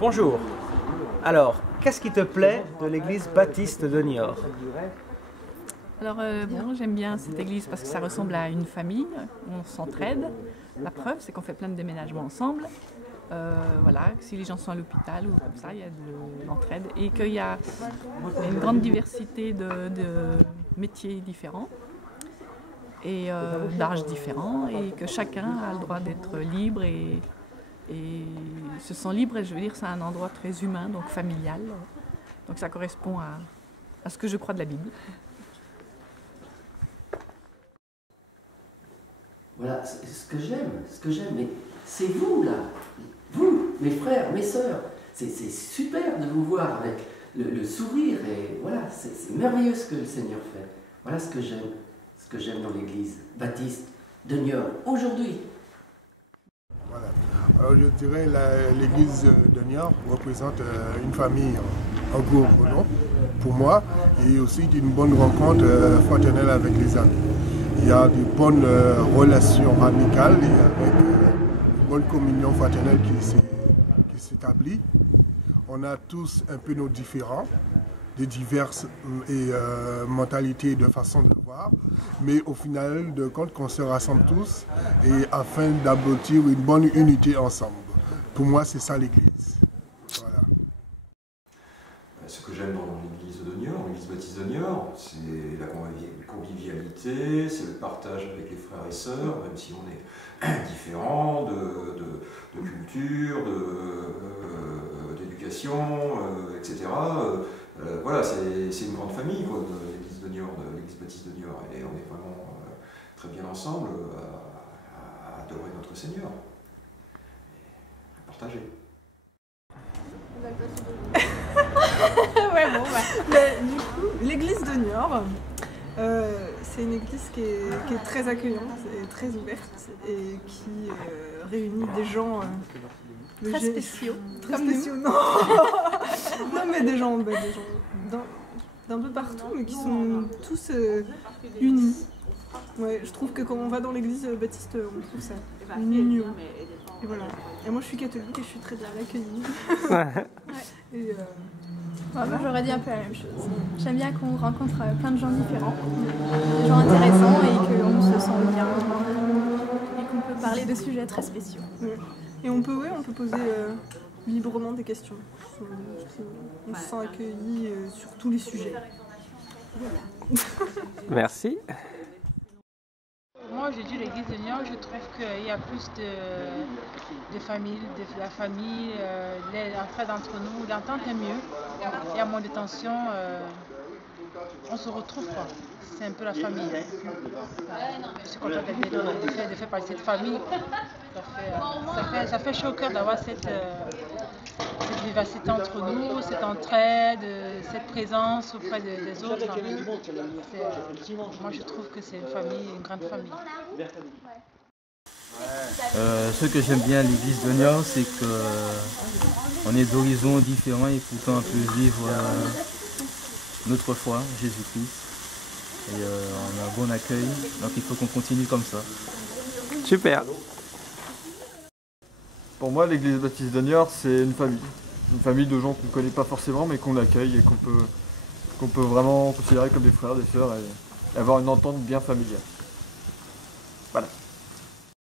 Bonjour. Alors, qu'est-ce qui te plaît de l'église baptiste de Niort? Alors bon, j'aime bien cette église parce que ça ressemble à une famille, on s'entraide. La preuve, c'est qu'on fait plein de déménagements ensemble. Voilà, si les gens sont à l'hôpital ou comme ça, il y a de l'entraide. Et qu'il y a une grande diversité de métiers différents et d'âges différents. Et que chacun a le droit d'être libre et se sent libre. Et je veux dire, c'est un endroit très humain, donc familial. Donc ça correspond à ce que je crois de la Bible. Voilà, ce que j'aime, mais c'est vous là, vous, mes frères, mes sœurs, c'est super de vous voir avec le sourire et voilà, c'est merveilleux ce que le Seigneur fait. Voilà ce que j'aime dans l'église baptiste de Niort aujourd'hui. Voilà. Alors je dirais l'église de Niort représente une famille en gros non, pour moi et aussi une bonne rencontre fraternelle avec les amis. Il y a de bonnes relations amicales et avec une bonne communion fraternelle qui s'établit. On a tous un peu nos différends, de diverses mentalités et de façons de voir, mais au final de compte qu'on se rassemble tous et afin d'aboutir une bonne unité ensemble. Pour moi, c'est ça l'église. Voilà. Ce que j'aime dans l'église de Niort, l'église baptiste de Niort, c'est la convivialité, c'est le partage avec les frères et sœurs, même si on est différents de culture, d'éducation, etc. Voilà, c'est une grande famille, l'église de Niort, l'église baptiste de Niort, et on est vraiment très bien ensemble à adorer notre Seigneur, à partager. Ouais, bon, ouais. Du coup, l'église de Niort, c'est une église qui est très accueillante et très ouverte et qui réunit des gens Très spéciaux. Très spéciaux, non. Non, mais des gens d'un peu partout, mais qui sont tous unis. Ouais, je trouve que quand on va dans l'église baptiste, on trouve ça, une union. Et voilà. Et moi, je suis catholique et je suis très bien accueillie. Ouais. Et moi, j'aurais dit un peu la même chose. J'aime bien qu'on rencontre plein de gens différents, des gens intéressants et qu'on se sent bien et qu'on peut parler de sujets très spéciaux. Et on peut poser librement des questions. On se sent accueilli sur tous les sujets. Voilà. Merci. Moi, je dis l'église de Niort, je trouve qu'il y a plus de famille, de la famille, l'entraide entre nous, l'entente est mieux, il y a moins de tension, on se retrouve quoi. C'est un peu la famille. Je suis contente de faire partie de cette famille. Ça fait chaud au cœur d'avoir cette vivacité entre nous, cette entraide, cette présence auprès des autres. Moi je trouve que c'est une famille, une grande famille. Ce que j'aime bien à l'église de Niort, c'est qu'on est d'horizons différents et pourtant on peut vivre notre foi, Jésus-Christ. Et on a un bon accueil, donc il faut qu'on continue comme ça. Super. Pour moi, l'église baptiste de Niort, c'est une famille. Une famille de gens qu'on ne connaît pas forcément, mais qu'on accueille et qu'on peut vraiment considérer comme des frères, des sœurs et avoir une entente bien familiale. Voilà.